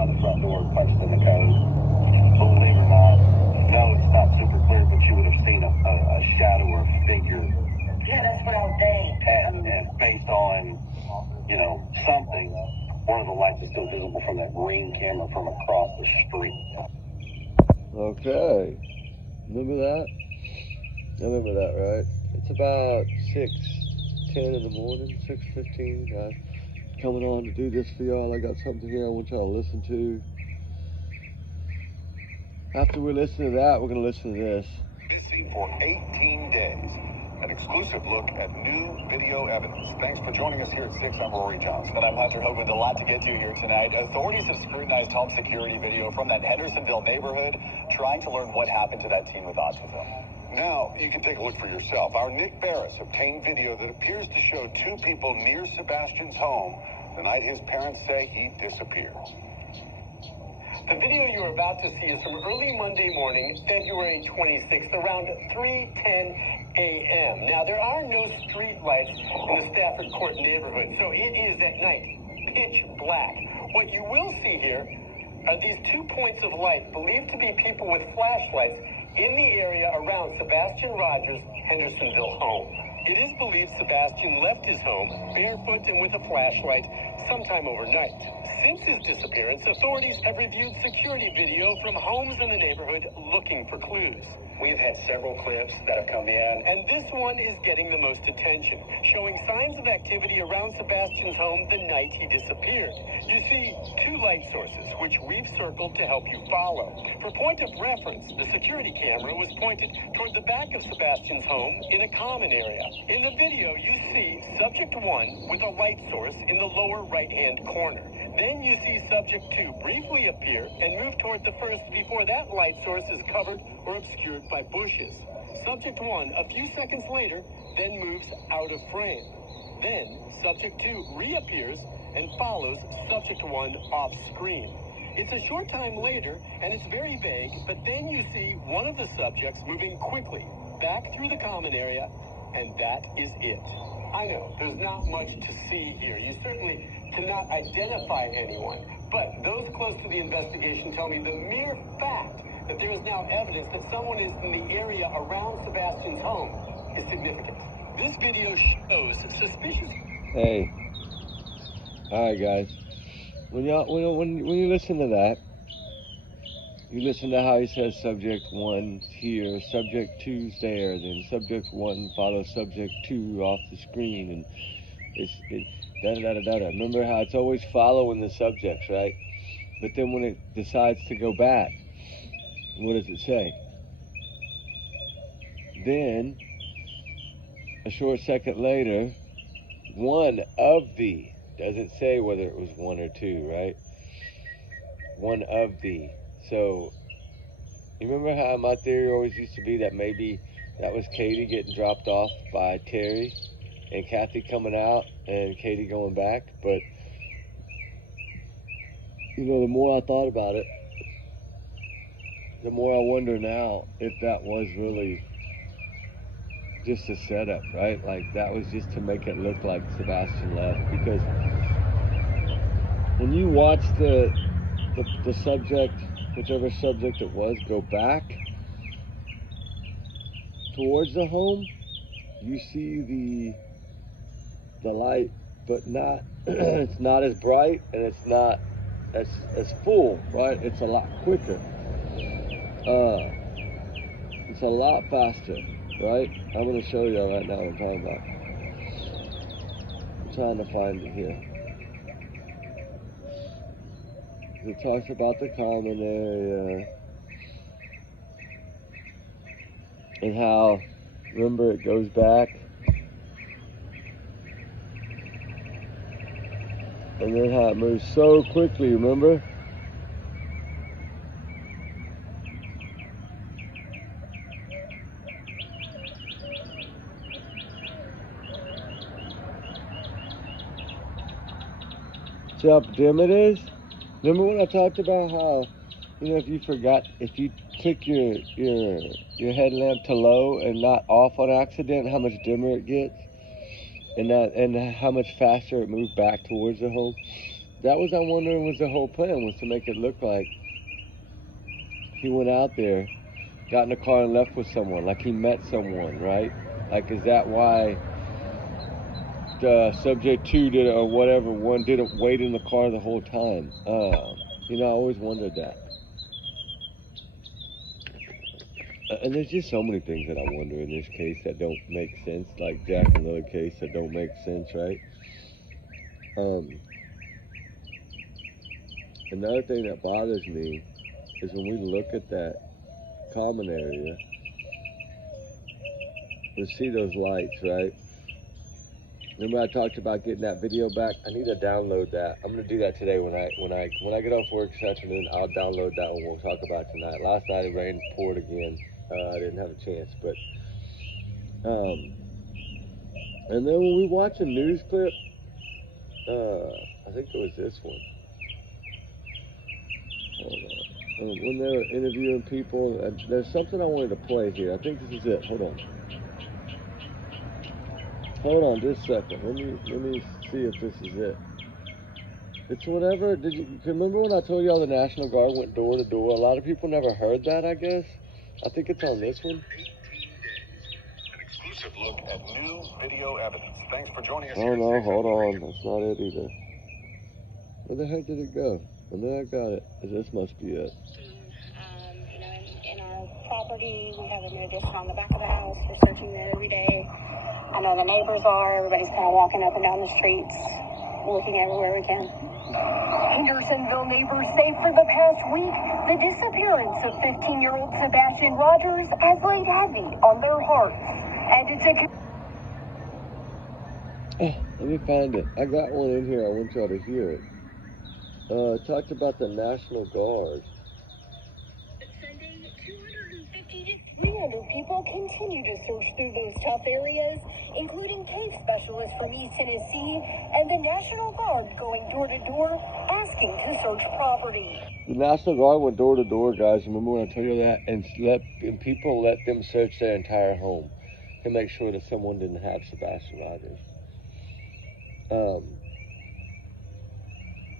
by the front door, punched in the code. Believe it or not, no, it's not super clear, but you would have seen a shadow or a figure. Yeah, that's what I was saying. And based on, something, one of the lights is still visible from that green camera from across the street. Okay. Remember that? I remember that, right? It's about 6:10 in the morning, 6:15. I'm coming on to do this for y'all. I got something here I want y'all to listen to. After we listen to that, we're going to listen to this. Missing for 18 days. An exclusive look at new video evidence. Thanks for joining us here at 6. I'm Rory Johnson. And I'm Hunter Hoagland. A lot to get to here tonight. Authorities have scrutinized home security video from that Hendersonville neighborhood, trying to learn what happened to that teen with autism. Now, you can take a look for yourself. Our Nick Barris obtained video that appears to show 2 people near Sebastian's home the night his parents say he disappeared. The video you're about to see is from early Monday morning, February 26th, around 3:10 a.m. Now, there are no street lights in the Stafford Court neighborhood, so it is at night, pitch black. What you will see here are these 2 points of light believed to be people with flashlights in the area around Sebastian Rogers' Hendersonville home. It is believed Sebastian left his home barefoot and with a flashlight sometime overnight. Since his disappearance, authorities have reviewed security video from homes in the neighborhood looking for clues. We've had several clips that have come in. And this one is getting the most attention, showing signs of activity around Sebastian's home the night he disappeared. You see 2 light sources, which we've circled to help you follow. For point of reference, the security camera was pointed toward the back of Sebastian's home in a common area. In the video, you see subject 1 with a light source in the lower right-hand corner. Then you see subject 2 briefly appear and move toward the first before that light source is covered or obscured by bushes. Subject 1, a few seconds later, then moves out of frame. Then subject 2 reappears and follows subject 1 off screen. It's a short time later, and it's very vague, but then you see one of the subjects moving quickly back through the common area, and that is it. I know, there's not much to see here. You certainly cannot identify anyone, but those close to the investigation tell me the mere fact that there is now evidence that someone is in the area around Sebastian's home is significant. This video shows suspicious... Hey. Alright, guys. When you listen to that, you listen to how he says subject 1's here, subject 2's there, then subject 1 follows subject 2 off the screen, and it's da-da-da-da-da. Remember how it's always following the subjects, right? But then when it decides to go back, what does it say? Then, a short second later, one of the, doesn't say whether it was 1 or 2, right? One of the. So, you remember how my theory always used to be that maybe that was Katie getting dropped off by Terry and Kathy coming out and Katie going back? But, the more I thought about it, the more I wonder now if that was really just a setup, right? Like that was just to make it look like Sebastian left. Because when you watch the subject, whichever subject it was, go back towards the home, you see the light, but not it's not as bright and it's not as full, right? It's a lot quicker. It's a lot faster, right? I'm going to show you right now what I'm talking about. I'm trying to find it here. It talks about the common area and how, remember, it goes back and then how it moves so quickly, remember? See how dim it is? Remember when I talked about how, if you click your headlamp to low and not off on accident, how much dimmer it gets, and how much faster it moves back towards the home? that was, I'm wondering, was the whole plan, was to make it look like he went out there, got in the car and left with someone, like he met someone, right? Like, is that why the subject 2 did, or whatever, 1 didn't wait in the car the whole time? You know, I always wondered that. And there's just so many things that I wonder in this case that don't make sense, like Jack and Lily case that don't make sense, right? Another thing that bothers me is when we look at that common area, we see those lights, right? Remember I talked about getting that video back? I need to download that. I'm gonna do that today when I get off work this afternoon. I'll download that one. We'll talk about tonight. Last night it rained, poured again. I didn't have a chance, but and then when we watch a news clip, I think it was this one. When they were interviewing people, there's something I wanted to play here. I think this is it. Hold on just a second. Let me see if this is it. It's whatever. Did you remember when I told y'all the National Guard went door to door? A lot of people never heard that, I guess. I think it's on this one. 18 days. An exclusive look at new video evidence. Thanks for joining us. Oh no, hold on. That's not it either. Where the heck did it go? And then I got it. This must be it. In our property, we have a new addition on the back of the house. We're searching there every day. I know the neighbors are. Everybody's kind of walking up and down the streets, looking everywhere we can. Hendersonville neighbors say for the past week, the disappearance of 15-year-old Sebastian Rogers has laid heavy on their hearts. And it's a... Let me find it. I got one in here. I want y'all to hear it. Talked about the National Guard. Sunday, 250 to 300 people continue to search through those tough areas, including cave specialists from East Tennessee and the National Guard going door to door asking to search property. The National Guard went door to door, guys. Remember when I told you that? And people let them search their entire home to make sure that someone didn't have Sebastian Rogers.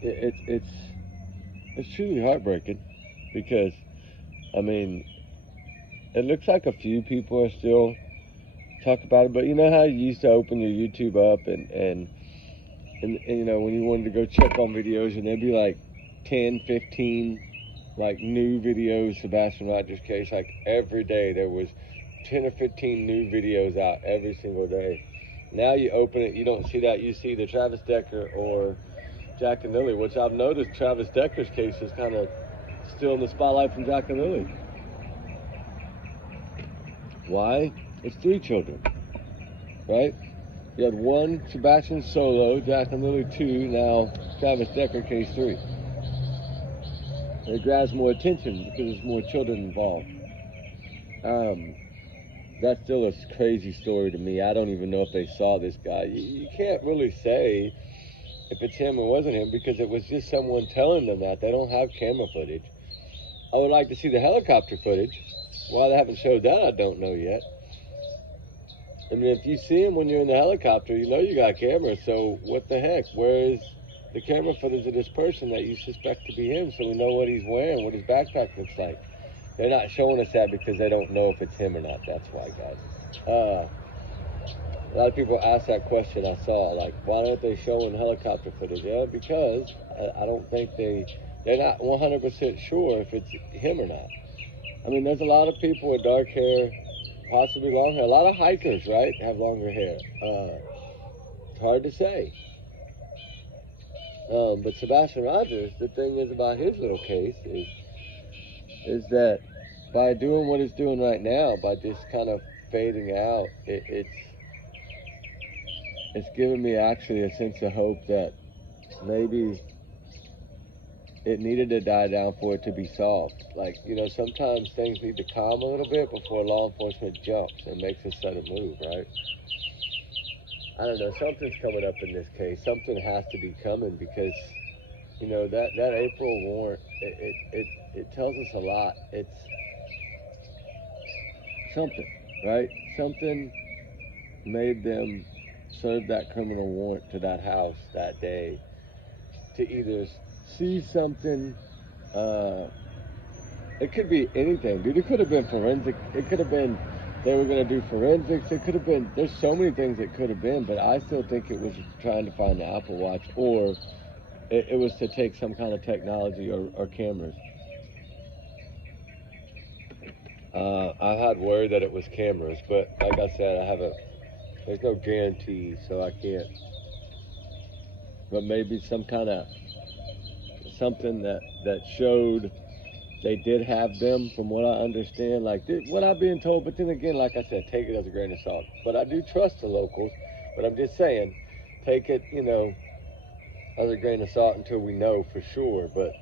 It's truly heartbreaking because, I mean, it looks like a few people are still talking about it, but you know how you used to open your YouTube up and you know, when you wanted to go check on videos and there'd be like 10, 15 like new videos, Sebastian Rogers case, like every day there was 10 or 15 new videos out every single day. Now you open it, you don't see that. You see the Travis Decker or Jack and Lily, which I've noticed Travis Decker's case is kind of still in the spotlight from Jack and Lily. Why? It's 3 children, right? You had 1 Sebastian solo, Jack and Lily 2, now Travis Decker case 3. It grabs more attention because there's more children involved. That's still a crazy story to me. I don't even know if they saw this guy. You can't really say if it's him or wasn't him because it was just someone telling them that. They don't have camera footage. I would like to see the helicopter footage. Why they haven't showed that, I don't know yet. I mean, if you see him when you're in the helicopter, you know you got a camera, so what the heck? Where is the camera footage of this person that you suspect to be him so we know what he's wearing, what his backpack looks like? They're not showing us that because they don't know if it's him or not. That's why, guys. A lot of people ask that question I saw, like, why aren't they showing helicopter footage? Yeah, because I don't think they're not 100% sure if it's him or not. I mean, there's a lot of people with dark hair, possibly long hair. A lot of hikers, right, have longer hair. It's hard to say. But Sebastian Rogers, the thing is about his little case is that by doing what he's doing right now, by just kind of fading out, it's given me actually a sense of hope that maybe it needed to die down for it to be solved. Like, you know, sometimes things need to calm a little bit before law enforcement jumps and makes a sudden move, right? I don't know, something's coming up in this case. Something has to be coming because, you know, that April warrant, it tells us a lot. It's something, right? Something made them serve that criminal warrant to that house that day. to either see something. It could be anything, dude. It could have been forensic. It could have been they were going to do forensics. It could have been, there's so many things it could have been, but I still think it was trying to find the Apple Watch, or it was to take some kind of technology or cameras. I had worried that it was cameras, but like I said, there's no guarantee, so I can't. But maybe some kind of, something that showed they did have them, from what I understand, like what I'm being told. But then again, like I said, take it as a grain of salt. But I do trust the locals. But I'm just saying, take it, as a grain of salt until we know for sure. But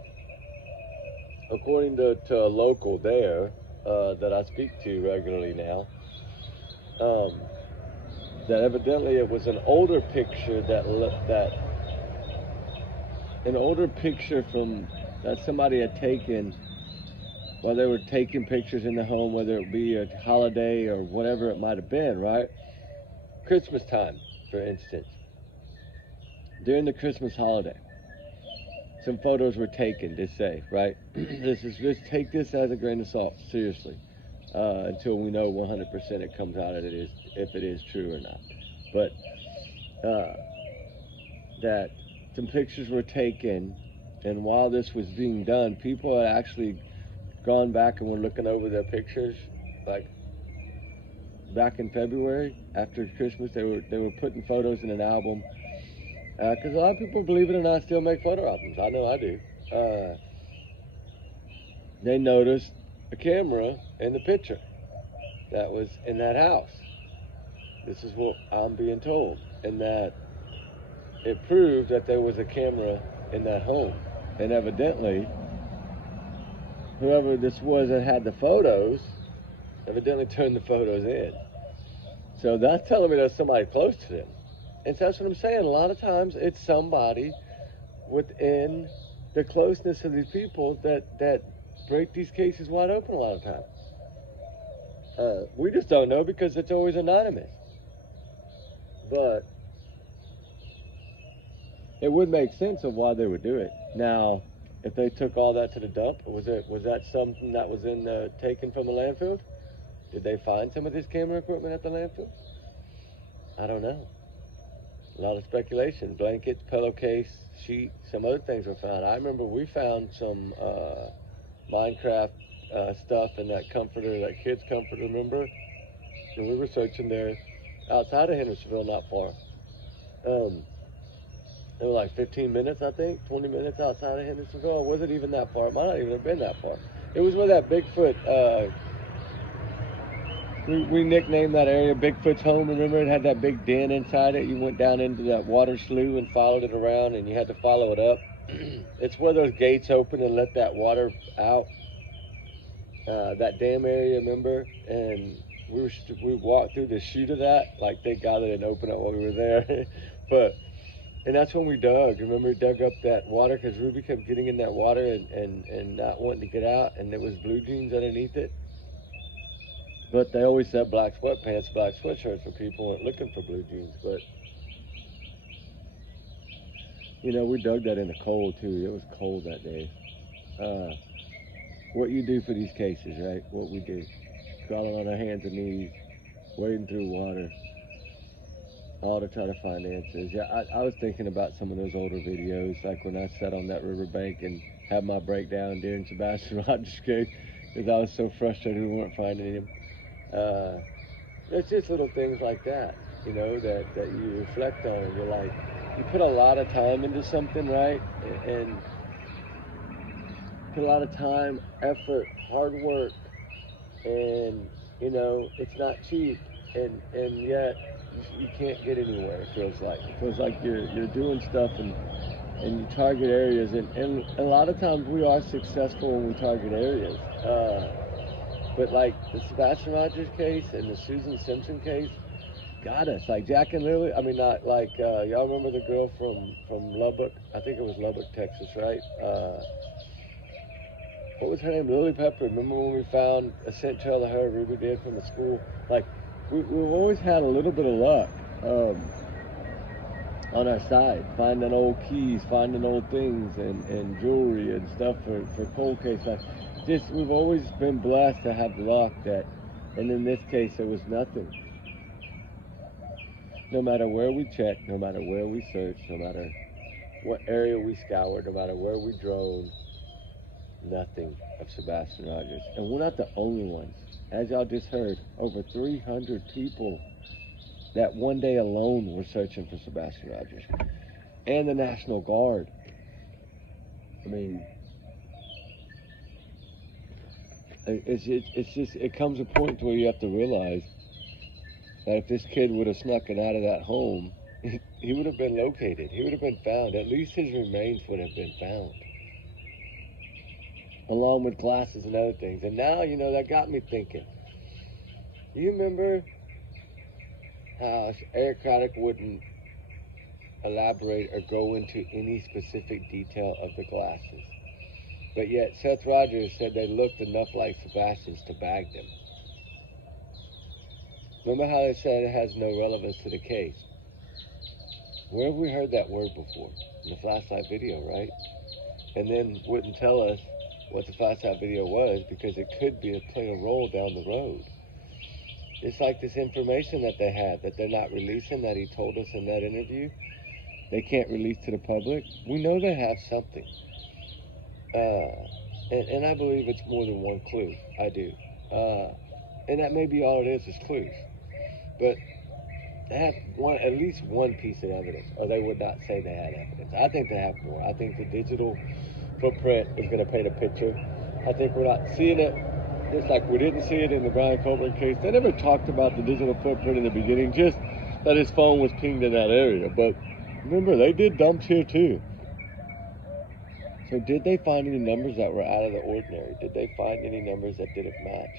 according to a local there that I speak to regularly now, that evidently it was an older picture that somebody had taken while they were taking pictures in the home, whether it be a holiday or whatever it might have been, right? Christmas time, for instance. During the Christmas holiday, some photos were taken, to say, right? Just take this as a grain of salt, seriously, until we know 100% it comes out if it is true or not. But that some pictures were taken, and while this was being done, people had actually gone back and were looking over their pictures, like back in February after Christmas. They were putting photos in an album, because a lot of people, believe it or not, still make photo albums. I know I do. They noticed a camera in the picture that was in that house. This is what I'm being told, and that it proved that there was a camera in that home, and evidently whoever this was that had the photos evidently turned the photos in. So that's telling me there's somebody close to them. And so that's what I'm saying. A lot of times it's somebody within the closeness of these people that break these cases wide open a lot of times. We just don't know because it's always anonymous. But it would make sense of why they would do it. Now, if they took all that to the dump, was that something that was taken from a landfill? Did they find some of this camera equipment at the landfill? I don't know. A lot of speculation. Blankets, pillowcase, sheet, some other things were found. I remember we found some Minecraft stuff in that comforter, that kid's comforter, remember? And we were searching there outside of Hendersonville, not far. It was like 15 minutes, I think, 20 minutes outside of Hendersonville. Or was it even that far? It might not even have been that far. It was where that Bigfoot, we nicknamed that area Bigfoot's home. Remember, it had that big den inside it. You went down into that water slough and followed it around, and you had to follow it up. It's where those gates open and let that water out. That dam area, remember? And we walked through the chute of that. Like, thank God they didn't open it while we were there. And that's when we dug. Remember, we dug up that water because Ruby kept getting in that water and not wanting to get out, and there was blue jeans underneath it. But they always said black sweatpants, black sweatshirts, and people weren't looking for blue jeans. But, we dug that in the cold, too. It was cold that day. What you do for these cases, right? What we do. Crawling on our hands and knees, wading through water, all to try to find answers. Yeah, I was thinking about some of those older videos, like when I sat on that riverbank and had my breakdown during Sebastian Rogers' case, because I was so frustrated we weren't finding him. It's just little things like that, that you reflect on, and you're like, you put a lot of time into something, right? And put a lot of time, effort, hard work, and it's not cheap, and yet you can't get anywhere. It feels like you're doing stuff and you target areas, and a lot of times we are successful when we target areas, but like the Sebastian Rogers case and the Susan Simpson case got us. Like Jack and Lily, I mean, not like y'all remember the girl from Lubbock? I think it was Lubbock, Texas, right? What was her name? Lily Pepper. Remember when we found a scent trail of her, Ruby did, from the school? Like, we've always had a little bit of luck. on our side, finding old keys, finding old things, and jewelry and stuff for cold case. We've always been blessed to have luck that, and in this case, there was nothing. No matter where we checked, no matter where we searched, no matter what area we scoured, no matter where we drove, nothing of Sebastian Rogers. And we're not the only ones. As y'all just heard, over 300 people that one day alone were searching for Sebastian Rogers. And the National Guard. I mean, it comes a point to where you have to realize that if this kid would have snuck it out of that home, he would have been located. He would have been found. At least his remains would have been found, along with glasses and other things. And now, that got me thinking. You remember how Eric Craddock wouldn't elaborate or go into any specific detail of the glasses, but yet Seth Rogers said they looked enough like Sebastian's to bag them? Remember how they said it has no relevance to the case? Where have we heard that word before? In the flashlight video, right? And then wouldn't tell us what the flashlight video was because it could play a role down the road. It's like this information that they had that they're not releasing, that he told us in that interview, they can't release to the public. We know they have something. And I believe it's more than one clue. I do. And that may be all it is clues. But they have at least one piece of evidence, or they would not say they had evidence. I think they have more. I think the digital footprint is going to paint a picture. I think we're not seeing it, just like we didn't see it in the Brian Colburn case. They never talked about the digital footprint in the beginning, just that his phone was pinged in that area. But remember, they did dumps here too. So did they find any numbers that were out of the ordinary? Did they find any numbers that didn't match?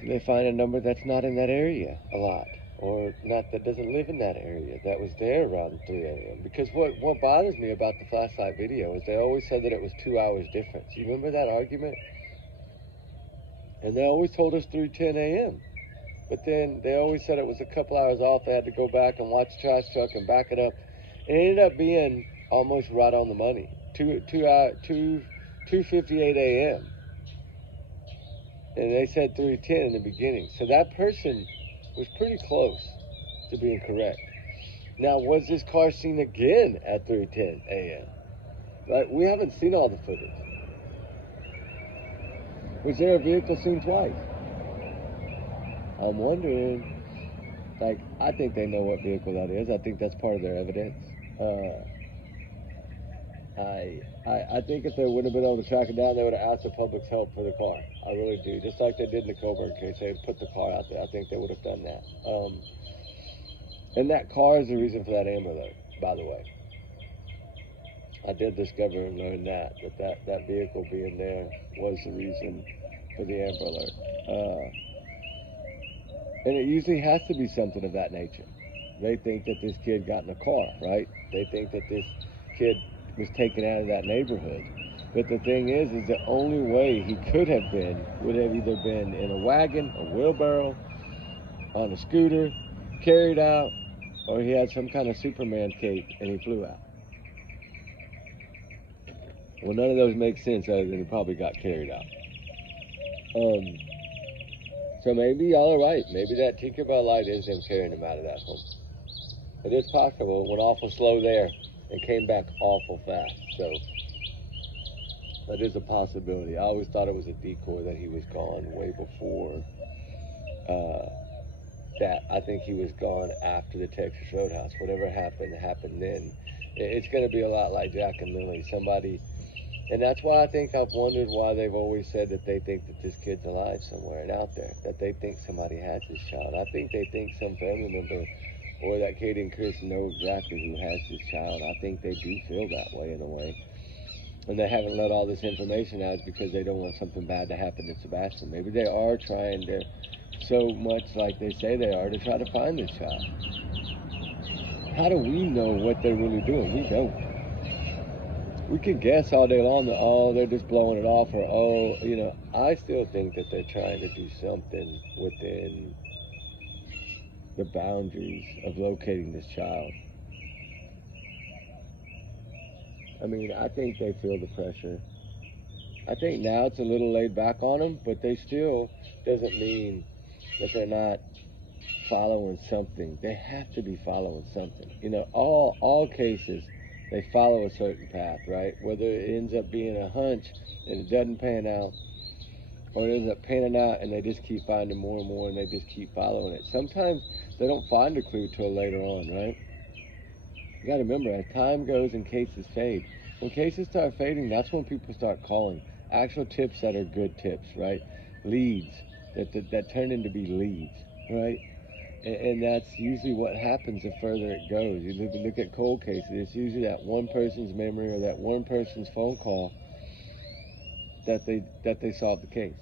Did they find a number that's not in that area a lot? Or not, that doesn't live in that area, that was there around 3 a.m.? Because what bothers me about the flashlight video is they always said that it was 2 hours difference. You remember that argument? And they always told us 3:10 a.m. But then they always said it was a couple hours off. They had to go back and watch the trash truck and back it up. It ended up being almost right on the money. 2:58 a.m. And they said 3:10 in the beginning. So that person was pretty close to being correct. Now, was this car seen again at 3:10 a.m.? Right? We haven't seen all the footage. Was there a vehicle seen twice? I'm wondering, I think they know what vehicle that is. I think that's part of their evidence. I think if they wouldn't have been able to track it down, they would have asked the public's help for the car. I really do. Just like they did in the Coburn case. They put the car out there. I think they would have done that. And that car is the reason for that Amber Alert, by the way. I did discover and learn that vehicle being there was the reason for the Amber Alert. And it usually has to be something of that nature. They think that this kid got in a car, right? They think that this kid was taken out of that neighborhood. But the thing is the only way he could have been would have either been in a wagon, a wheelbarrow, on a scooter, carried out, or he had some kind of Superman cape and he flew out. Well, none of those make sense other than he probably got carried out. So maybe y'all are right. Maybe that Tinkerbell light is them carrying him out of that home. It is possible. It went awful slow there and came back awful fast. So that is a possibility. I always thought it was a decoy that he was gone way before that. I think he was gone after the Texas Roadhouse. Whatever happened then. It's going to be a lot like Jack and Lily. Somebody, and that's why I think I've wondered why they've always said that they think that this kid's alive somewhere and out there, that they think somebody has this child. I think they think some family member or that Katie and Chris know exactly who has this child. I think they do feel that way in a way. And they haven't let all this information out because they don't want something bad to happen to Sebastian. Maybe they are trying to, so much like they say they are, to try to find this child. How do we know what they're really doing? We don't. We can guess all day long that, they're just blowing it off, or, I still think that they're trying to do something within the boundaries of locating this child. I mean, I think they feel the pressure. I think now it's a little laid back on them, but they still doesn't mean that they're not following something. They have to be following something. You know, all cases, they follow a certain path, right? Whether it ends up being a hunch and it doesn't pan out, or it ends up panning out and they just keep finding more and more and they just keep following it. Sometimes they don't find a clue till later on, right? You got to remember, as time goes and cases fade, when cases start fading, that's when people start calling. Actual tips that are good tips, right? Leads that turn into be leads, right? And that's usually what happens the further it goes. You look at cold cases, it's usually that one person's memory or that one person's phone call that they solve the case.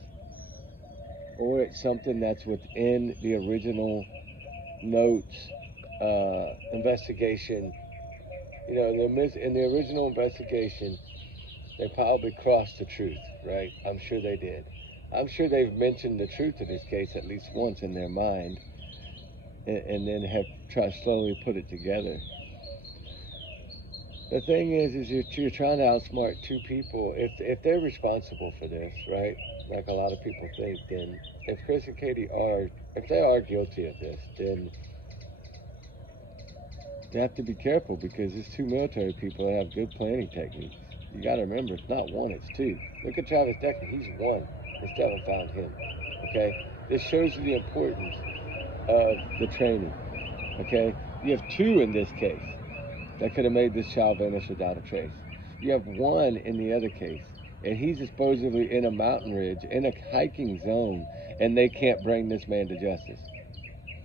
Or it's something that's within the original notes, investigation. You know, in the original investigation, they probably crossed the truth, right? I'm sure they did. I'm sure they've mentioned the truth of this case at least once in their mind, and then have tried to slowly put it together. The thing is you're trying to outsmart two people. If they're responsible for this, right? Like a lot of people think, then if Chris and Katie if they are guilty of this, then you have to be careful because it's two military people that have good planning techniques. You got to remember, it's not one, it's two. Look at Travis Decker. He's one. They still haven't found him. Okay? This shows you the importance of the training. Okay? You have two in this case that could have made this child vanish without a trace. You have one in the other case, and he's supposedly in a mountain ridge, in a hiking zone, and they can't bring this man to justice.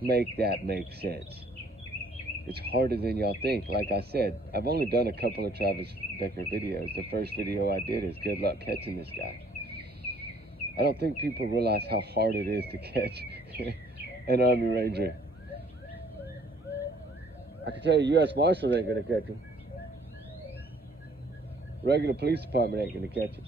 Make that make sense. It's harder than y'all think. Like I said, I've only done a couple of Travis Decker videos. The first video I did is good luck catching this guy. I don't think people realize how hard it is to catch an Army Ranger. I can tell you, U.S. Marshals ain't gonna catch him. Regular police department ain't gonna catch him.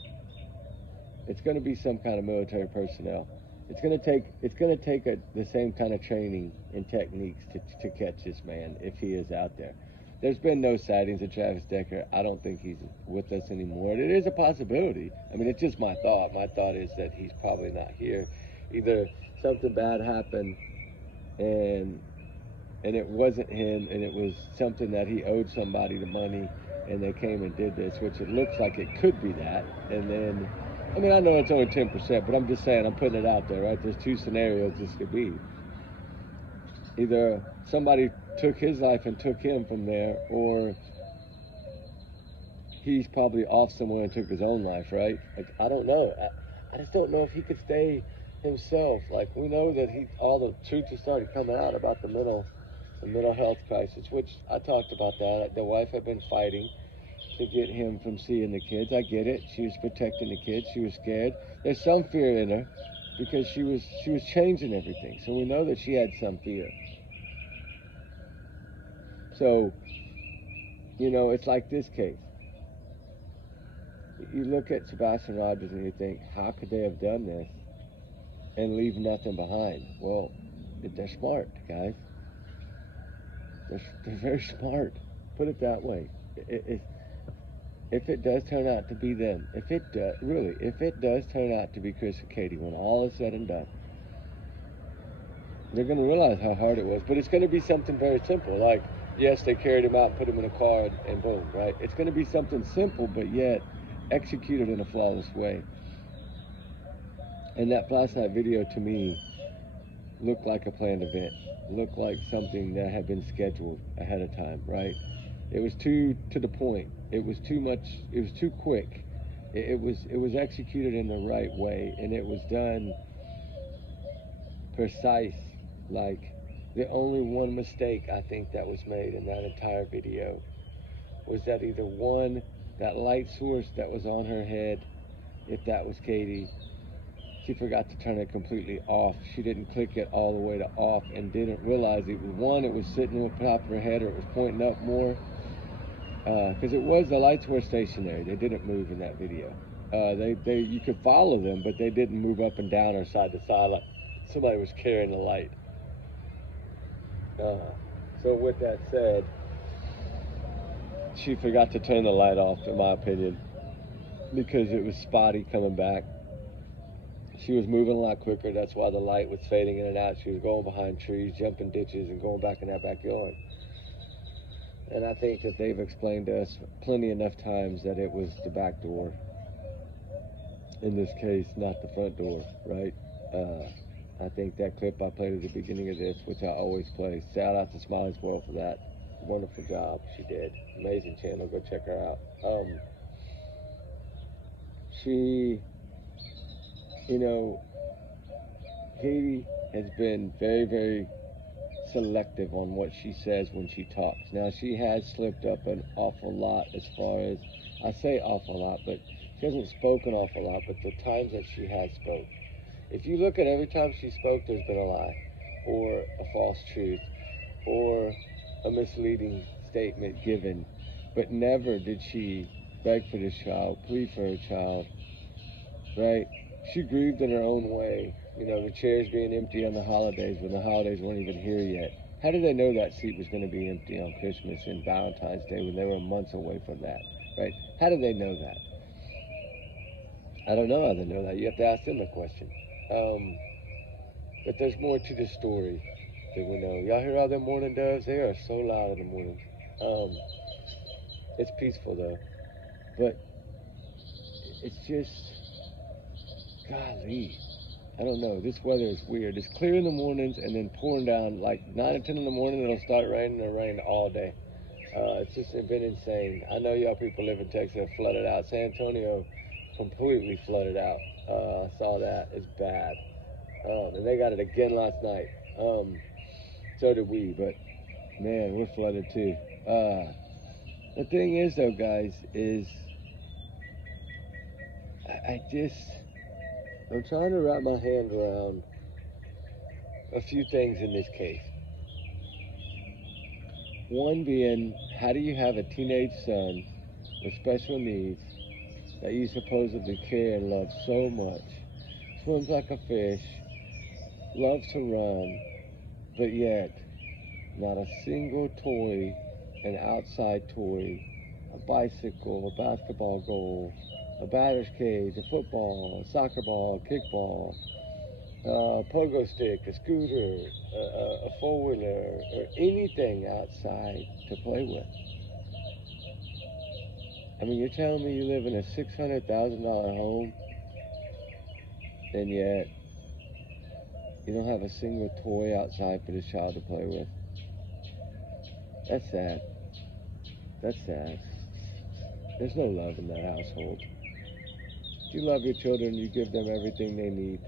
It's gonna be some kind of military personnel. It's gonna take the same kind of training and techniques to catch this man if he is out there. There's been no sightings of Travis Decker. I don't think he's with us anymore. It is a possibility. I mean, it's just my thought. My thought is that he's probably not here. Either something bad happened and it wasn't him, and it was something that he owed somebody the money, and they came and did this, which it looks like it could be that. And then, I mean, I know it's only 10%, but I'm just saying, I'm putting it out there, right? There's two scenarios this could be. Either somebody took his life and took him from there, or he's probably off somewhere and took his own life, right? Like, I don't know. I just don't know if he could stay himself. Like, we know that all the truth has started coming out about the mental health crisis, which I talked about that. The wife had been fighting to get him from seeing the kids. I get it. She was protecting the kids. She was scared. There's some fear in her because she was changing everything. So we know that she had some fear. So, you know, it's like this case. You look at Sebastian Rogers and you think, how could they have done this and leave nothing behind? Well, they're smart, guys. They're very smart. Put it that way. If it does turn out to be them, if it does turn out to be Chris and Katie, when all is said and done, they're going to realize how hard it was. But it's going to be something very simple. Like, yes, they carried him out and put him in a car and boom, right? It's going to be something simple, but yet executed in a flawless way. And that flashlight video to me looked like a planned event. Looked like something that had been scheduled ahead of time, right? It was too to the point. It was too much. It was too quick. It was executed in the right way, and it was done precise. Like, the only one mistake I think that was made in that entire video was that either one, that light source that was on her head, if that was Katie, she forgot to turn it completely off. She didn't click it all the way to off and didn't realize it was sitting on top of her head, or it was pointing up more. Because the lights were stationary. They didn't move in that video. You could follow them, but they didn't move up and down or side to side like somebody was carrying the light. So with that said, she forgot to turn the light off, in my opinion, because it was spotty coming back. She was moving a lot quicker. That's why the light was fading in and out. She was going behind trees, jumping ditches, and going back in that backyard. And I think that they've explained to us plenty enough times that it was the back door. In this case, not the front door, right? I think that clip I played at the beginning of this, which I always play, shout out to Smiley's World for that. Wonderful job she did. Amazing channel. Go check her out. She, you know, Katie has been very, very selective on what she says when she talks. Now, she has slipped up an awful lot as far as, I say awful lot, but she hasn't spoken awful lot, but the times that she has spoke. If you look at every time she spoke, there's been a lie, or a false truth, or a misleading statement given, but never did she beg for this child, plead for her child, right? She grieved in her own way. You know, the chairs being empty on the holidays when the holidays weren't even here yet. How did they know that seat was going to be empty on Christmas and Valentine's Day when they were months away from that, right? How did they know that? I don't know how they know that. You have to ask them the question. But there's more to the story than we know. Y'all hear all them morning doves? They are so loud in the mornings. It's peaceful though. But it's just, golly, I don't know. This weather is weird. It's clear in the mornings and then pouring down like 9 or 10 in the morning. It'll start raining and rain all day. It's just been insane. I know y'all people live in Texas are flooded out. San Antonio completely flooded out. I saw that. It's bad. And they got it again last night. So did we, but man, we're flooded too. The thing is though, guys, is I'm trying to wrap my hand around a few things in this case. One being, how do you have a teenage son with special needs that you supposedly care and love so much, swims like a fish, loves to run, but yet not a single toy, an outside toy, a bicycle, a basketball goal, a batter's cage, a football, a soccer ball, a kickball, a pogo stick, a scooter, a four-wheeler, or anything outside to play with. I mean, you're telling me you live in a $600,000 home, and yet you don't have a single toy outside for this child to play with? That's sad. That's sad. There's no love in that household. If you love your children, you give them everything they need,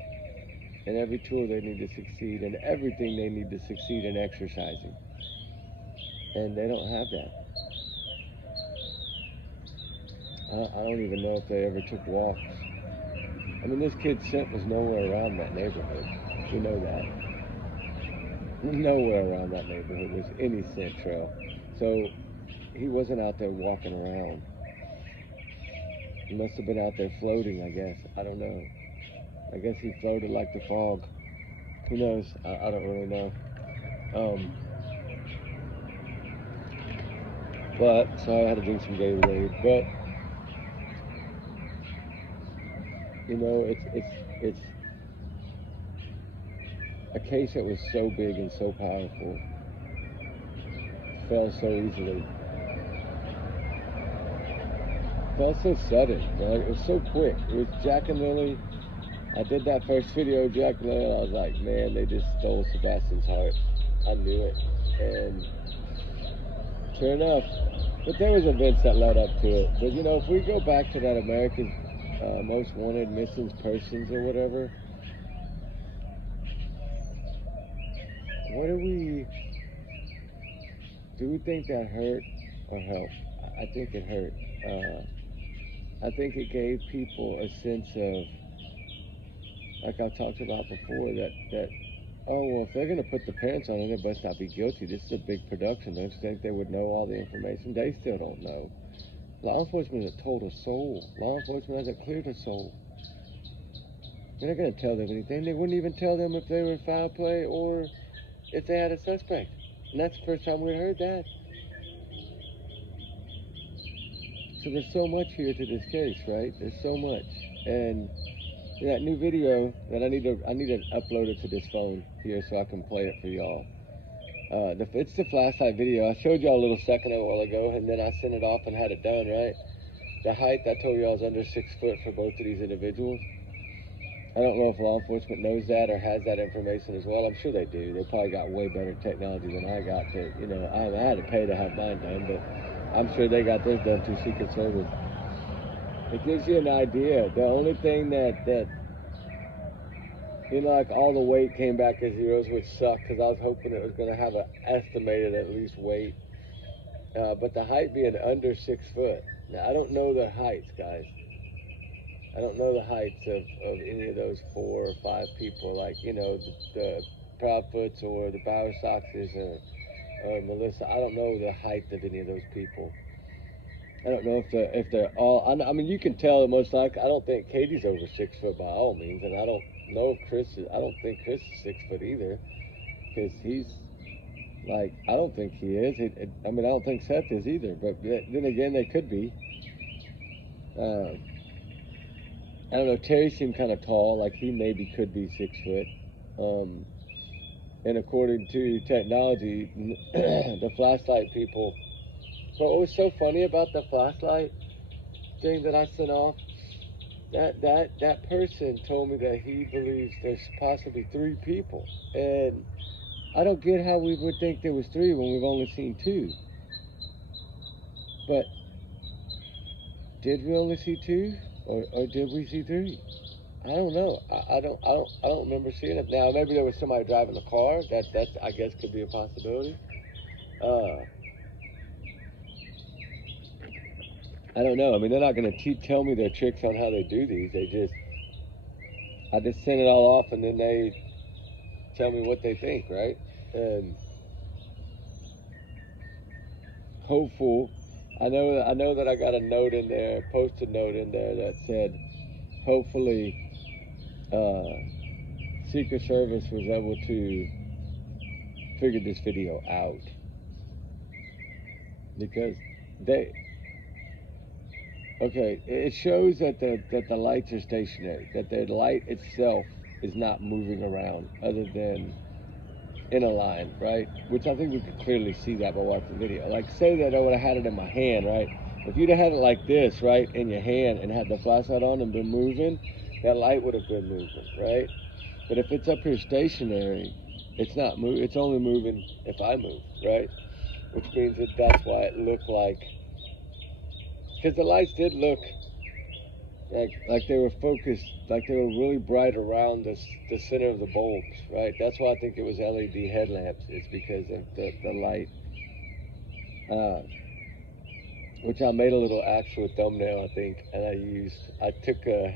and every tool they need to succeed, and everything they need to succeed in exercising. And they don't have that. I don't even know if they ever took walks. I mean, this kid's scent was nowhere around that neighborhood. We know that. Nowhere around that neighborhood was any scent trail. So he wasn't out there walking around. He must have been out there floating, I guess. I don't know. I guess he floated like the fog. Who knows? I don't really know. But, sorry, I had to drink some Gatorade. But, you know, it's a case that was so big and so powerful. Fell so easily. Felt so sudden, right? It was so quick. It was Jack and Lily. I did that first video of Jack and Lily, and I was like, man, they just stole Sebastian's heart. I knew it. And sure enough, but there was events that led up to it. But you know, if we go back to that America's Most Wanted Missing Persons or whatever, do we think that hurt or helped? I think it hurt. I think it gave people a sense of, like I've talked about before, that oh, well, if they're going to put the parents on it, they must not be guilty. This is a big production. Don't you think they would know all the information? They still don't know. Law enforcement has told a soul. Law enforcement hasn't cleared a soul. They're not going to tell them anything. They wouldn't even tell them if they were in foul play or if they had a suspect. And that's the first time we heard that. So there's so much here to this case, right? There's so much. And that new video that I need to upload it to this phone here so I can play it for y'all. It's the flashlight video. I showed y'all a little second a while ago, and then I sent it off and had it done, right? The height I told y'all is under 6 foot for both of these individuals. I don't know if law enforcement knows that or has that information as well. I'm sure they do. They probably got way better technology than I got to, you know, I had to pay to have mine done, but I'm sure they got theirs done through Secret Service. It gives you an idea. The only thing that you know, like all the weight came back as zeros, which sucked because I was hoping it was going to have an estimated at least weight. But the height being under 6 foot. Now, I don't know their heights, guys. I don't know the heights of any of those 4 or 5 people, like, you know, the Proudfoots or the Bowersoxes or Melissa. I don't know the height of any of those people. I don't know if they're all. I mean, you can tell that most likely. I don't think Katie's over 6 foot by all means, and I don't know if Chris is. I don't think Chris is 6 foot either, because he's like, I don't think he is. I mean, I don't think Seth is either. But then again, they could be. I don't know. Terry seemed kind of tall, like he maybe could be 6 foot. And according to technology, the flashlight people. What was so funny about the flashlight thing that I sent off? That person told me that he believes there's possibly 3 people, and I don't get how we would think there was 3 when we've only seen 2. But did we only see 2, or did we see 3? I don't know. I don't remember seeing it. Now maybe there was somebody driving the car. That's I guess could be a possibility. I don't know. I mean, they're not going to tell me their tricks on how they do these. I just send it all off, and then they tell me what they think, right? And hopeful. I know that I got a note in there, post-it note in there that said, hopefully, Secret Service was able to figure this video out, because it shows that the lights are stationary, that the light itself is not moving around other than in a line, right? Which I think we could clearly see that by watching the video. Like, say that I would have had it in my hand, right? If you'd have had it like this, right, in your hand and had the flashlight on and been moving, that light would have been moving, right? But if it's up here stationary, it's not moving. It's only moving if I move, right? Which means that's why it looked like, because the lights did look like they were focused, like they were really bright around the center of the bulbs, right? That's why I think it was LED headlamps. It's because of the light. Which I made a little actual thumbnail, I think, and I took a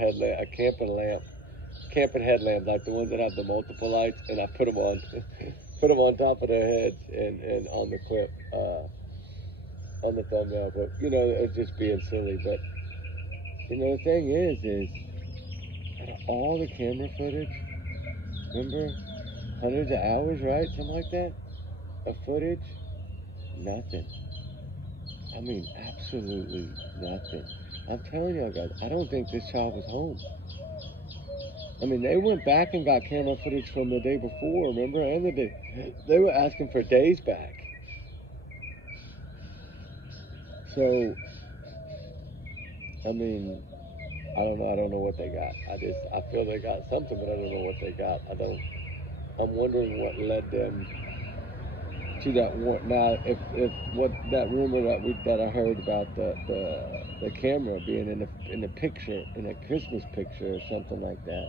camping headlamp, like the ones that have the multiple lights, and I put them on top of their heads and on the clip, on the thumbnail. But you know, it was just being silly. But you know, the thing is out of all the camera footage, remember, hundreds of hours, right? Something like that, of footage, nothing. I mean, absolutely nothing. I'm telling y'all guys, I don't think this child was home. I mean, they went back and got camera footage from the day before, remember? And they were asking for days back. So, I mean, I don't know. I don't know what they got. I feel they got something, but I don't know what they got. I'm wondering what led them to that warrant. Now, if what that rumor that I heard about the camera being in the picture, in a Christmas picture or something like that.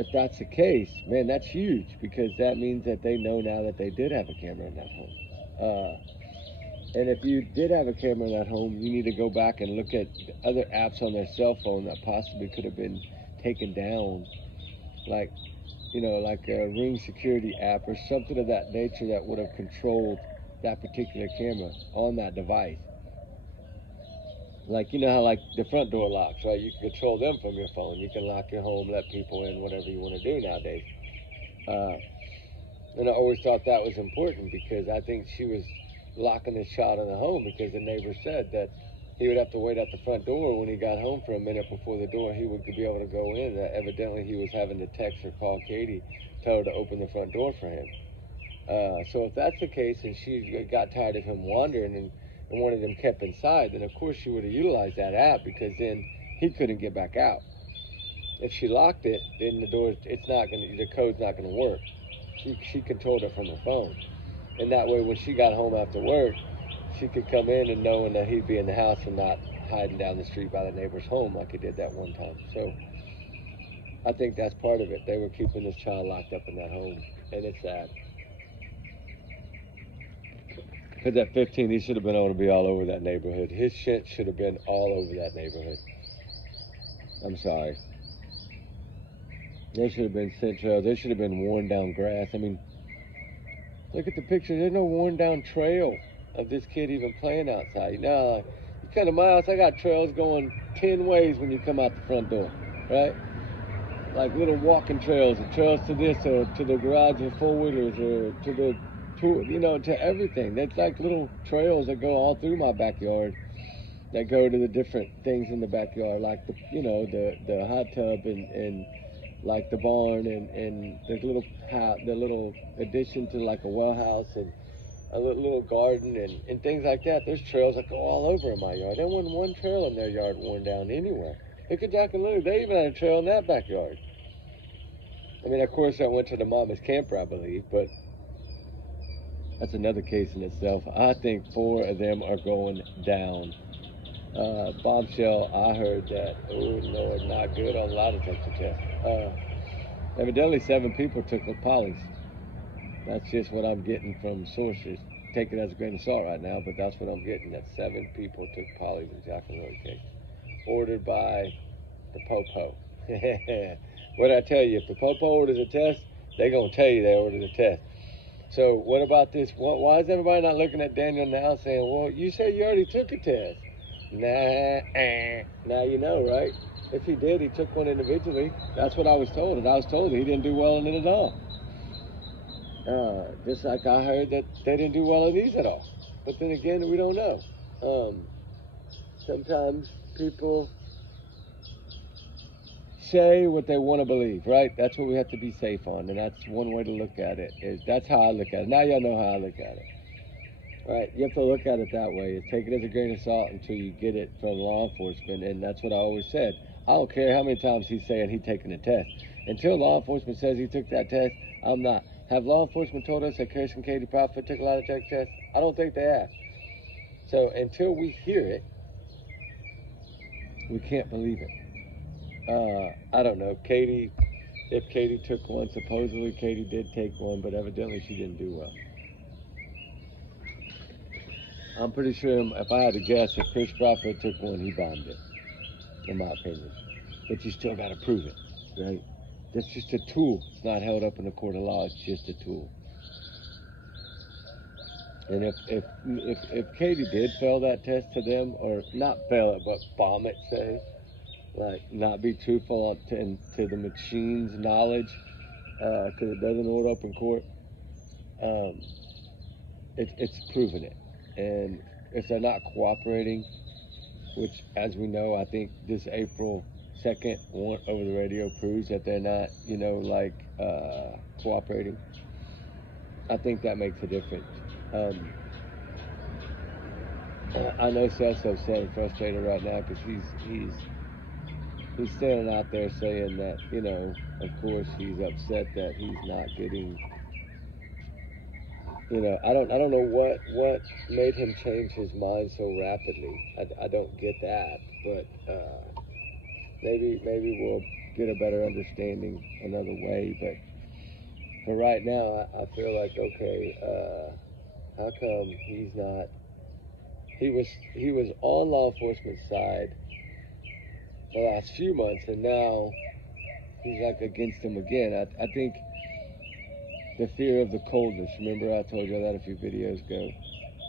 If that's the case, man, that's huge, because that means that they know now that they did have a camera in that home. And if you did have a camera in that home, you need to go back and look at other apps on their cell phone that possibly could have been taken down, like, you know, like a Ring security app or something of that nature that would have controlled that particular camera on that device. Like, you know how, like, the front door locks, right? You can control them from your phone. You can lock your home, let people in, whatever you want to do nowadays. And I always thought that was important because I think she was locking this child in the home because the neighbor said that he would have to wait at the front door when he got home for a minute before the door. He would be able to go in. That evidently he was having to text or call Katie, tell her to open the front door for him. So if that's the case and she got tired of him wandering and wanted him kept inside, then of course she would have utilized that app because then he couldn't get back out. If she locked it, then the code's not gonna work. She controlled it from her phone. And that way when she got home after work, she could come in and knowing that he'd be in the house and not hiding down the street by the neighbor's home like he did that one time. So I think that's part of it. They were keeping this child locked up in that home, and it's sad. Because at 15, he should have been able to be all over that neighborhood. His shit should have been all over that neighborhood. I'm sorry. They should have been scent trails. They should have been worn down grass. I mean, look at the picture. There's no worn down trail of this kid even playing outside. You know, you come to my house, I got trails going 10 ways when you come out the front door, right? Like little walking trails, or trails to this, or to the garage of four-wheelers, or to the tool, you know, to everything. That's like little trails that go all through my backyard, that go to the different things in the backyard, like the, you know, the hot tub and like the barn and the little addition to like a well house and a little garden and things like that. There's trails that go all over in my yard. There wasn't one trail in their yard worn down anywhere. Look at Jack and Lou. They even had a trail in that backyard. I mean, of course, I went to the mama's camper, I believe, but that's another case in itself. I think 4 of them are going down. Bombshell, I heard that, oh Lord, not good on lie detector test. Evidently 7 people took polys. That's just what I'm getting from sources. Take it as a grain of salt right now, but that's what I'm getting, that 7 people took polys in Jack and Lily case. Ordered by the Popo. What did I tell you? If the Popo orders a test, they're going to tell you they ordered a test. So what about this? Why is everybody not looking at Daniel now saying, well, you said you already took a test? Now you know, right? If he did, he took one individually. That's what I was told. And I was told he didn't do well in it at all. Just like I heard that they didn't do well in these at all. But then again, we don't know. Sometimes people say what they want to believe, right? That's what we have to be safe on, and that's one way to look at it. That's how I look at it. Now y'all know how I look at it, right? You have to look at it that way. Is take it as a grain of salt until you get it from law enforcement, and that's what I always said. I don't care how many times he's saying he's taking a test. Until law enforcement says he took that test, I'm not. Have law enforcement told us that Chris and Katie Prophet took a lie detector test? I don't think they have. So until we hear it, we can't believe it. I don't know. If Katie took one, supposedly Katie did take one, but evidently she didn't do well. I'm pretty sure, if I had to guess, if Chris Prophet took one, he bombed it, in my opinion. But you still got to prove it, right? That's just a tool. It's not held up in the court of law. It's just a tool. And if Katie did fail that test to them, or not fail it, but bomb it, say, like not be truthful to the machine's knowledge, because it doesn't hold up in court, it's proven it. And if they're not cooperating, which, as we know, I think this April 2nd warrant over the radio proves that they're not, cooperating, I think that makes a difference. I know Seth's upset and frustrated right now because he's standing out there saying that, of course he's upset that he's not getting, I don't know what made him change his mind so rapidly. I don't get that, but maybe we'll get a better understanding another way. But for right now, I feel like, okay, how come he's not? He was on law enforcement's side the last few months, and now he's like against them again. I think the fear of the coldness. Remember I told you that a few videos ago.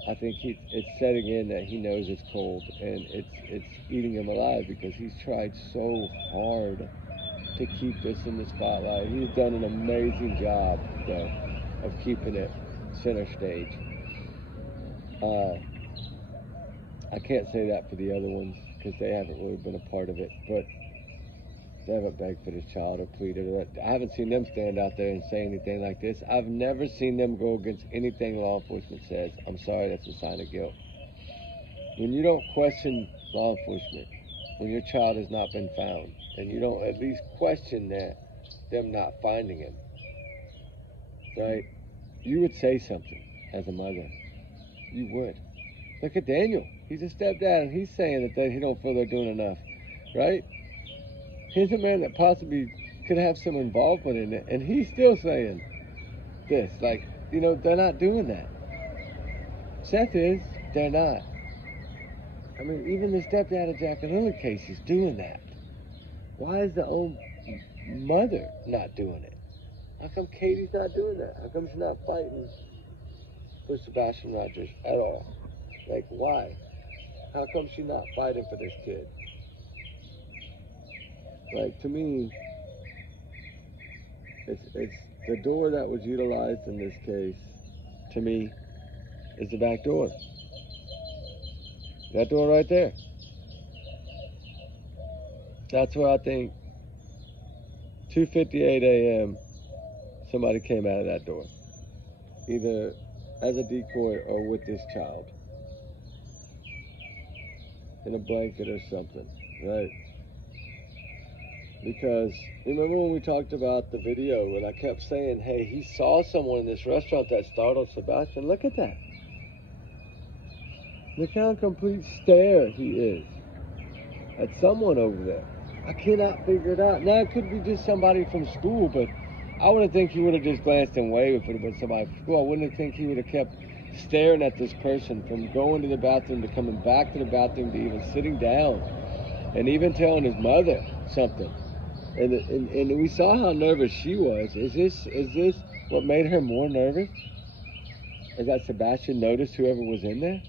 I think it's setting in that he knows it's cold, and it's eating him alive because he's tried so hard to keep this in the spotlight. He's done an amazing job, though. of keeping it center stage. I can't say that for the other ones because they haven't really been a part of it, but they haven't begged for this child or pleaded it. I haven't seen them stand out there and say anything like this. I've never seen them go against anything law enforcement says. I'm sorry, that's a sign of guilt. When you don't question law enforcement, when your child has not been found, and you don't at least question that them not finding him, right? You would say something as a mother. You would. Look at Daniel. He's a stepdad, and he's saying that he don't feel they're doing enough, right? Here's a man that possibly could have some involvement in it, and he's still saying this. Like, you know, they're not doing that. Seth is. They're not. I mean, even the stepdad of Jack and Lily case is doing that. Why is the own mother not doing it? How come Katie's not doing that? How come she's not fighting for Sebastian Rogers at all? Like, why? How come she's not fighting for this kid? Like, to me, it's the door that was utilized in this case, to me, is the back door. That door right there. That's where I think 2:58 a.m. somebody came out of that door, either as a decoy or with this child in a blanket or something, right? Because remember when we talked about the video and I kept saying, hey, he saw someone in this restaurant that startled Sebastian. Look at that. Look how complete stare he is at someone over there. I cannot figure it out. Now, it could be just somebody from school, but I wouldn't think he would have just glanced and waved if it had been somebody from school. I wouldn't think he would have kept staring at this person from going to the bathroom to coming back to the bathroom to even sitting down and even telling his mother something. And we saw how nervous she was. Is this what made her more nervous? Is that Sebastian noticed whoever was in there?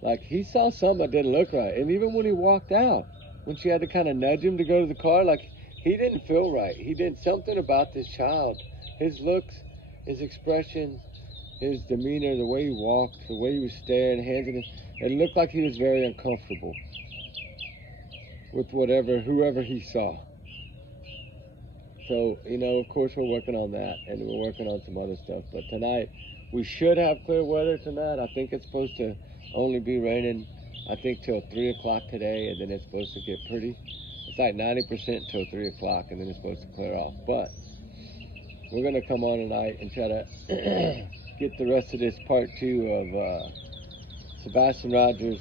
Like, he saw something that didn't look right. And even when he walked out, when she had to kind of nudge him to go to the car, like, he didn't feel right. He did something about this child. His looks, his expression, his demeanor, the way he walked, the way he was staring, hands in his, it looked like he was very uncomfortable with whoever he saw. So, you know, of course we're working on that, and we're working on some other stuff. But tonight, we should have clear weather tonight. I think it's supposed to only be raining, I think, till 3 o'clock today, and then it's supposed to get pretty. It's like 90% till 3 o'clock, and then it's supposed to clear off. But we're going to come on tonight and try to get the rest of this part 2 of Sebastian Rogers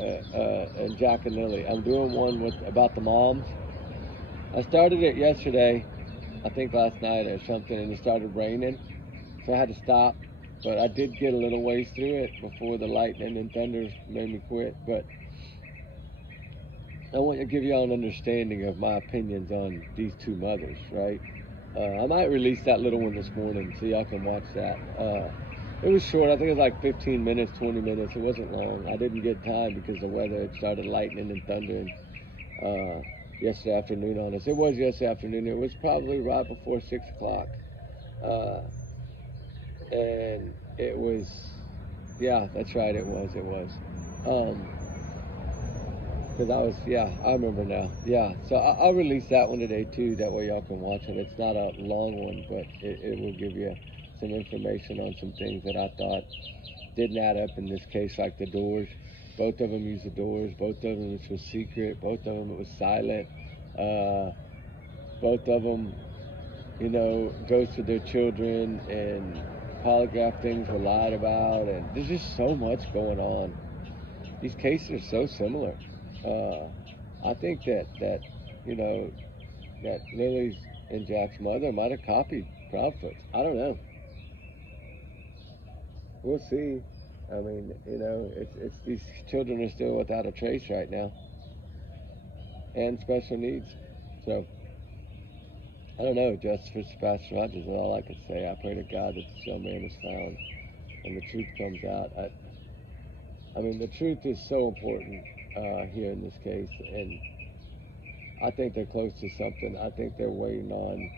and Jack and Lily. I'm doing one about the moms. I started it yesterday, I think last night or something, and it started raining, so I had to stop. But I did get a little ways through it before the lightning and thunder made me quit. But I want to give y'all an understanding of my opinions on these two mothers, right? I might release that little one this morning so y'all can watch that. It was short. I think it was like 15 minutes, 20 minutes. It wasn't long. I didn't get time because the weather had started lightning and thundering yesterday afternoon on us. It was yesterday afternoon. It was probably right before 6 o'clock. And it was, yeah, that's right. It was. Because I remember now. Yeah, so I'll release that one today too. That way y'all can watch it. It's not a long one, but it will give you some information on some things that I thought didn't add up in this case, like the doors. Both of them used the doors. Both of them this was secret. Both of them it was silent. Both of them, you know, ghosted their children, and polygraph things were lied about, and there's just so much going on. These cases are so similar. I think that you know, that Lily's and Jack's mother might have copied Proudfoot. I don't know. We'll see. I mean, you know, it's these children are still without a trace right now, and special needs. So I don't know. Justice for Sebastian Rogers is all I can say. I pray to God that this young man is found and the truth comes out. I mean, the truth is so important here in this case, and I think they're close to something. I think they're waiting on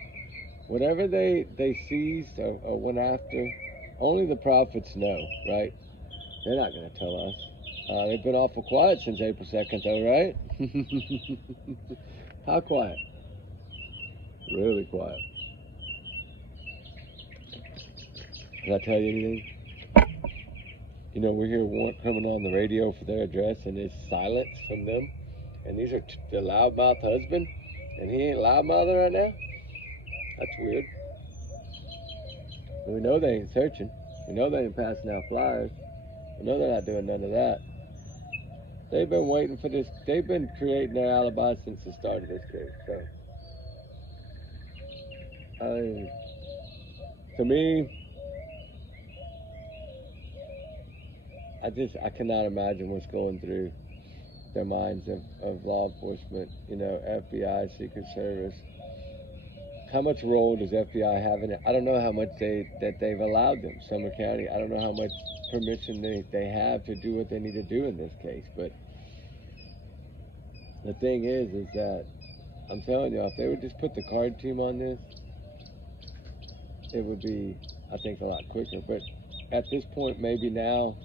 whatever they seized or went after, only the prophets know, right? They're not going to tell us. They've been awful quiet since April 2nd, though, right? How quiet? Really quiet. Can I tell you anything? You know, we hear one coming on the radio for their address, and it's silence from them. And these are the loudmouth husband, and he ain't loudmouthing right now? That's weird. We know they ain't searching. We know they ain't passing out flyers. We know they're not doing none of that. They've been waiting for this. They've been creating their alibi since the start of this case. So, to me, I cannot imagine what's going through their minds of law enforcement, you know, FBI, Secret Service. How much role does FBI have in it? I don't know how much they've allowed them, Sumner County. I don't know how much permission they have to do what they need to do in this case. But the thing is that I'm telling you, if they would just put the card team on this, it would be, I think, a lot quicker. But at this point, maybe now,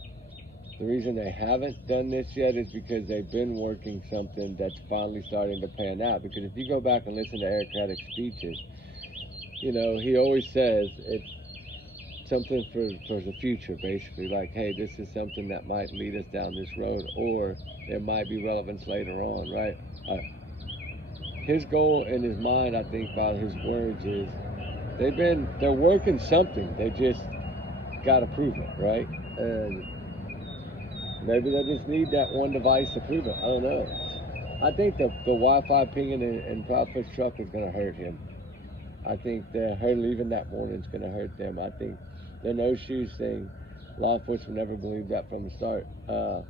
the reason they haven't done this yet is because they've been working something that's finally starting to pan out. Because if you go back and listen to Eric Craddock's speeches, you know, he always says it's something for the future, basically. Like, hey, this is something that might lead us down this road, or there might be relevance later on, right? His goal in his mind, I think, by his words is they're working something. They just got to prove it, right? And maybe they just need that one device to prove it. I don't know. I think the Wi-Fi pinging in Prophet's truck is going to hurt him. I think her leaving that morning is going to hurt them. I think the no shoes thing, law enforcement never believed that from the start. As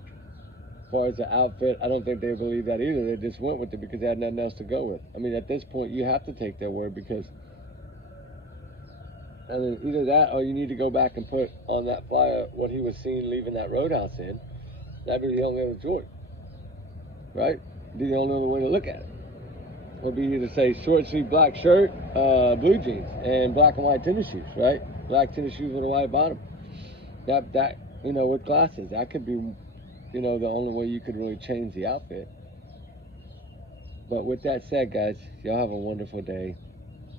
far as the outfit, I don't think they believed that either. They just went with it because they had nothing else to go with. I mean, at this point, you have to take their word because, I mean, either that or you need to go back and put on that flyer what he was seen leaving that roadhouse in. That'd be the only other choice, right? Be the only other way to look at it. Would be either say short sleeve black shirt, blue jeans, and black and white tennis shoes, right? Black tennis shoes with a white bottom. That you know, with glasses, that could be, you know, the only way you could really change the outfit. But with that said, guys, y'all have a wonderful day.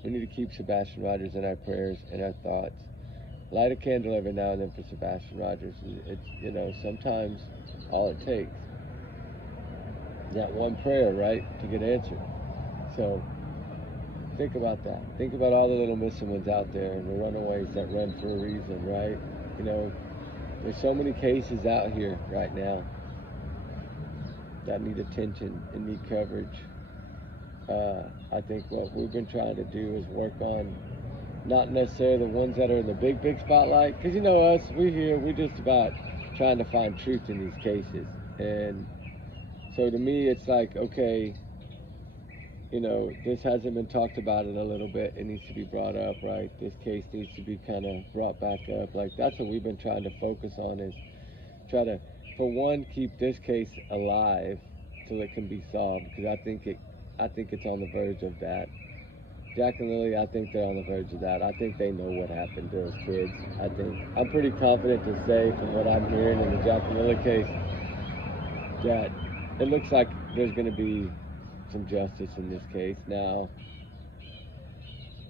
We need to keep Sebastian Rogers in our prayers and our thoughts. Light a candle every now and then for Sebastian Rogers. It's, you know, sometimes all it takes is that one prayer, right, to get answered. So think about that. Think about all the little missing ones out there and the runaways that run for a reason, right? You know, there's so many cases out here right now that need attention and need coverage. I think what we've been trying to do is work on not necessarily the ones that are in the big spotlight, because you know us, we're just about trying to find truth in these cases. And so to me, it's like, okay, you know, this hasn't been talked about in a little bit. It needs to be brought up, right? This case needs to be kind of brought back up. Like, that's what we've been trying to focus on, is try to, for one, keep this case alive till it can be solved, because I think it's on the verge of that. Jack and Lily, I think they're on the verge of that. I think they know what happened to those kids. I'm pretty confident to say, from what I'm hearing in the Jack and Lily case, that it looks like there's going to be some justice in this case. Now,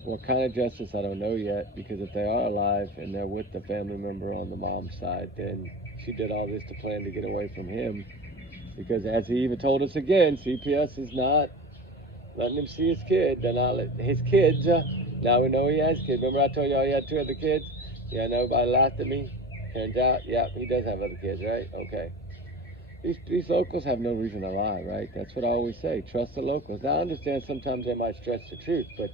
what kind of justice, I don't know yet, because if they are alive and they're with the family member on the mom's side, then she did all this to plan to get away from him. Because as he even told us again, CPS is not letting him see his kid. They're not letting his kids. Now we know he has kids. Remember I told y'all he had 2 other kids? Yeah, nobody laughed at me. Turns out, yeah, he does have other kids, right? Okay. These locals have no reason to lie, right? That's what I always say. Trust the locals. Now I understand sometimes they might stretch the truth, but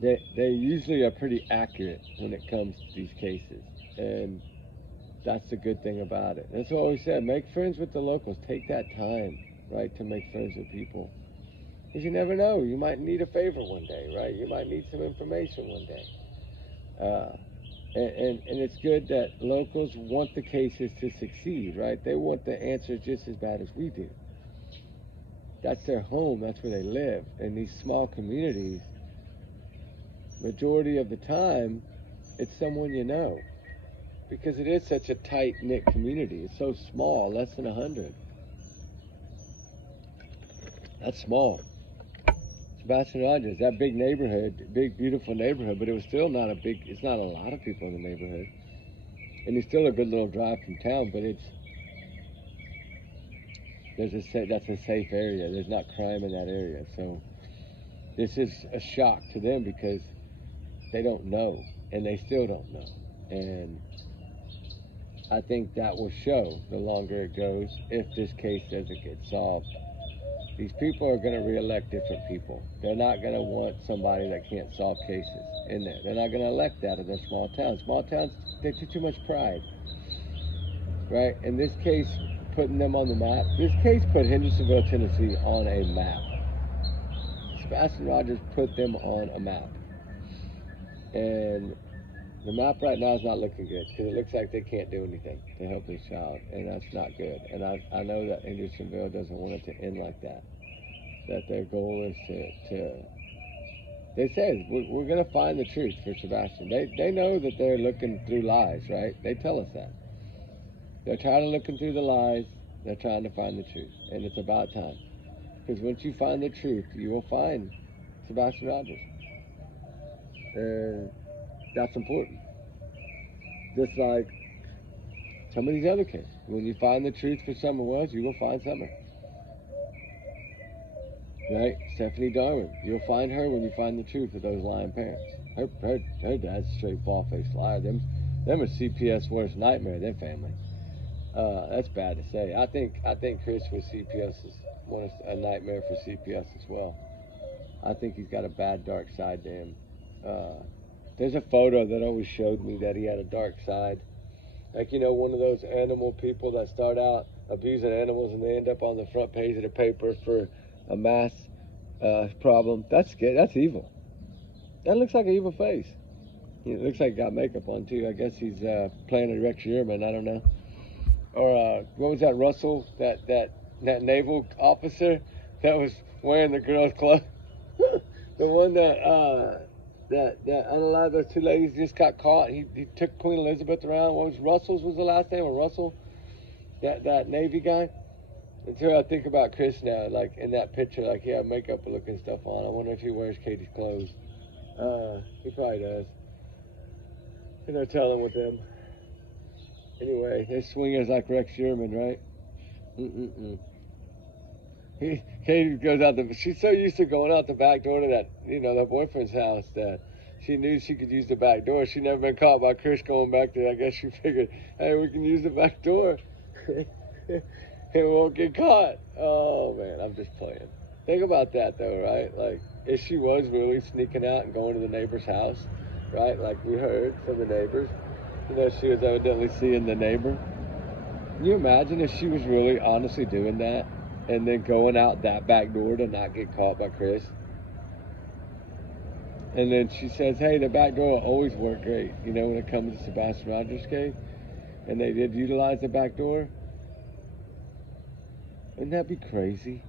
they usually are pretty accurate when it comes to these cases. And that's the good thing about it. That's what I always said. Make friends with the locals. Take that time, right, to make friends with people. Because you never know. You might need a favor one day, right? You might need some information one day. And it's good that locals want the cases to succeed, right? They want the answers just as bad as we do. That's their home. That's where they live. In these small communities, majority of the time, it's someone you know. Because it is such a tight-knit community. It's so small, less than 100. That's small. Sebastian Rogers, that big neighborhood, big, beautiful neighborhood, but it was still not it's not a lot of people in the neighborhood. And it's still a good little drive from town, but that's a safe area. There's not crime in that area. So this is a shock to them because they don't know, and they still don't know. And I think that will show the longer it goes if this case doesn't get solved. These people are going to reelect different people. They're not going to want somebody that can't solve cases in there. They're not going to elect that in their small towns. Small towns, they take too much pride, right? In this case, putting them on the map, this case put Hendersonville, Tennessee on a map. Sebastian Rogers put them on a map. And the map right now is not looking good because it looks like they can't do anything to help this child, and that's not good. And I know that Hendersonville doesn't want it to end like that. That their goal is to they say we're going to find the truth for Sebastian. They know that they're looking through lies, right? They tell us that. They're tired of looking through the lies. They're trying to find the truth, and it's about time. Because once you find the truth, you will find Sebastian Rogers. And that's important. Just like some of these other cases. When you find the truth for Summer Wells, you will find Summer. Right? Stephanie Darwin. You'll find her when you find the truth of those lying parents. Her dad's a straight bald-faced liar. Them are CPS worst nightmare, them family. That's bad to say. I think Chris with CPS is a nightmare for CPS as well. I think he's got a bad dark side to him. There's a photo that always showed me that he had a dark side. Like, one of those animal people that start out abusing animals and they end up on the front page of the paper for a mass problem. That's good. That's evil. That looks like an evil face. It looks like he got makeup on too. I guess he's playing a Rex Sherman. I don't know. Or what was that, Russell? That naval officer that was wearing the girls' clothes. The one that unalive those two ladies just got caught. He took Queen Elizabeth around. What was Russell's was the last name? Or Russell? That Navy guy. Until I think about Chris now, like in that picture, like he had makeup looking stuff on. I wonder if he wears Katie's clothes. He probably does. And they're telling with them. Anyway, they swingers like Rex Sherman, right? Katie goes out she's so used to going out the back door to that, that boyfriend's house that she knew she could use the back door. She never been caught by Chris going back there. I guess she figured, hey, we can use the back door. It won't get caught. Oh, man, I'm just playing. Think about that, though, right? Like, if she was really sneaking out and going to the neighbor's house, right? Like we heard from the neighbors, she was evidently seeing the neighbor. Can you imagine if she was really honestly doing that and then going out that back door to not get caught by Chris? And then she says, hey, the back door will always work great, when it comes to Sebastian Rogers' case. And they did utilize the back door. Wouldn't that be crazy?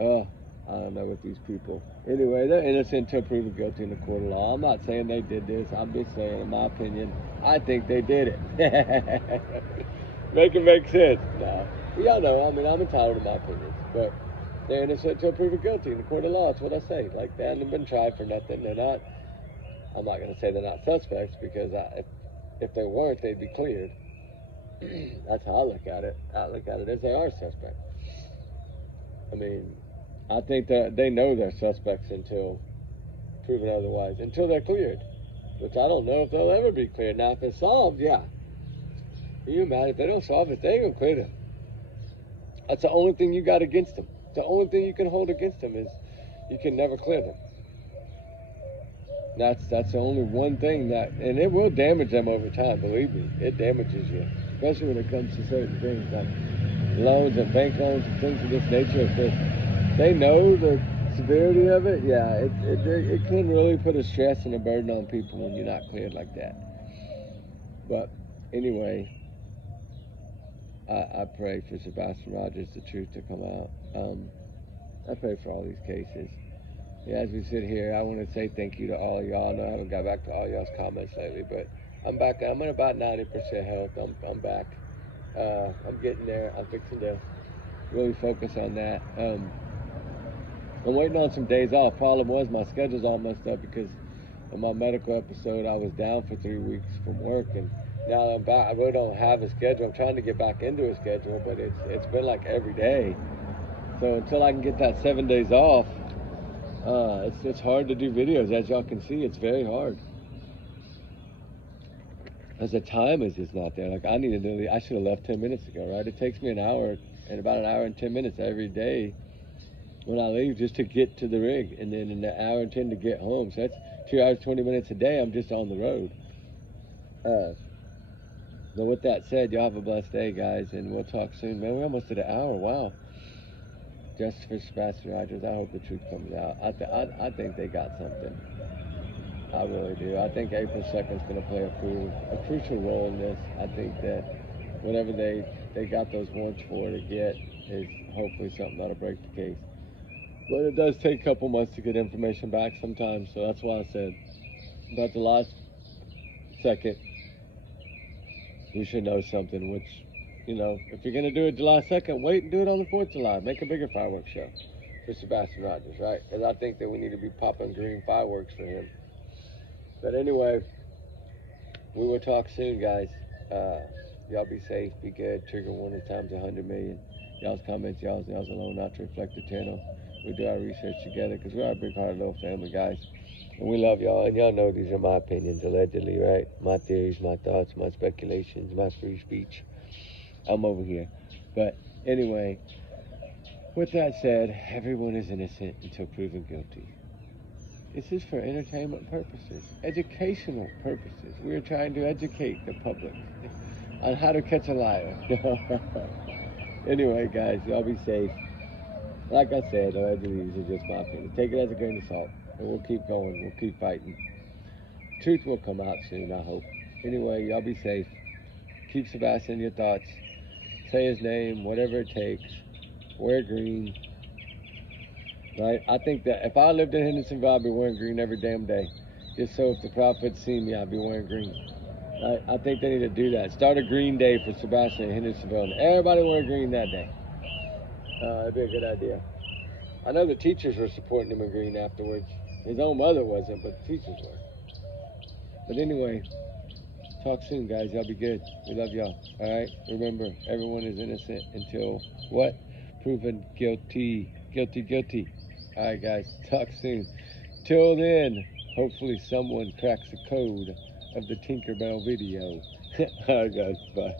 I don't know with these people. Anyway, they're innocent until proven guilty in the court of law. I'm not saying they did this. I'm just saying, in my opinion, I think they did it. Make it make sense. No. Y'all know, I'm entitled to my opinions. But they're innocent until proven guilty in the court of law. That's what I say. Like, they haven't been tried for nothing. They're not, I'm not going to say they're not suspects because if they weren't, they'd be cleared. That's how I look at it. I look at it as they are suspects. I think that they know they're suspects until proven otherwise, until they're cleared, which I don't know if they'll ever be cleared. Now, if it's solved, yeah. Can you imagine? If they don't solve it, they ain't gonna clear them. That's the only thing you got against them. The only thing you can hold against them is you can never clear them. That's the only one thing and it will damage them over time, believe me. It damages you, especially when it comes to certain things like loans and bank loans and things of this nature. If they know the severity of it, yeah, it can really put a stress and a burden on people when you're not cleared like that. But anyway, I pray for Sebastian Rogers, the truth to come out. I pray for all these cases. Yeah, as we sit here, I want to say thank you to all of y'all. I know I haven't got back to all y'all's comments lately, but I'm back. I'm at about 90% health. I'm back. I'm getting there. I'm fixing to really focus on that. I'm waiting on some days off. Problem was my schedule's all messed up because of my medical episode. I was down for 3 weeks from work, and now that I'm back, I really don't have a schedule. I'm trying to get back into a schedule, but it's been like every day. So until I can get that 7 days off, it's hard to do videos. As y'all can see, it's very hard. As the time is just not there. Like I should have left 10 minutes ago, right? It takes me an hour and about an hour and 10 minutes every day when I leave just to get to the rig, and then an hour and 10 to get home. So that's 2 hours, 20 minutes a day. I'm just on the road. But with that said, y'all have a blessed day, guys, and we'll talk soon. Man, we almost did an hour. Wow. Just for Sebastian Rogers, I hope the truth comes out. I think they got something. I really do. I think April 2nd is going to play a crucial role in this. I think that whatever they got those warrants for to get is hopefully something that'll break the case. But it does take a couple months to get information back sometimes, so that's why I said about the last second, we should know something, which, you know, if you're going to do it July 2nd, wait and do it on the 4th of July. Make a bigger fireworks show for Sebastian Rogers, right? Because I think that we need to be popping green fireworks for him. But anyway, we will talk soon, guys. Y'all be safe, be good. Trigger warning times 100 million. Y'all's comments, y'all's alone, not to reflect the channel. We do our research together because we're a big-hearted little family, guys. And we love y'all, and y'all know these are my opinions, allegedly, right? My theories, my thoughts, my speculations, my free speech. I'm over here. But anyway, with that said, everyone is innocent until proven guilty. This is for entertainment purposes, educational purposes. We're trying to educate the public on how to catch a liar. Anyway, guys, y'all be safe. Like I said, allegedly, these are just my opinion. Take it as a grain of salt, and we'll keep going. We'll keep fighting. Truth will come out soon, I hope. Anyway, y'all be safe. Keep Sebastian in your thoughts. Say his name, whatever it takes. Wear green. Right? I think that if I lived in Hendersonville, I'd be wearing green every damn day. Just so if the prophets see me, I'd be wearing green. Right? I think they need to do that. Start a green day for Sebastian in Hendersonville, and everybody wear green that day. That'd be a good idea. I know the teachers were supporting him in green afterwards. His own mother wasn't, but the teachers were. But anyway, talk soon, guys. Y'all be good. We love y'all. All right? Remember, everyone is innocent until what? Proven guilty. Guilty, guilty. All right, guys. Talk soon. Till then, hopefully someone cracks the code of the Tinkerbell video. All right, guys. Bye.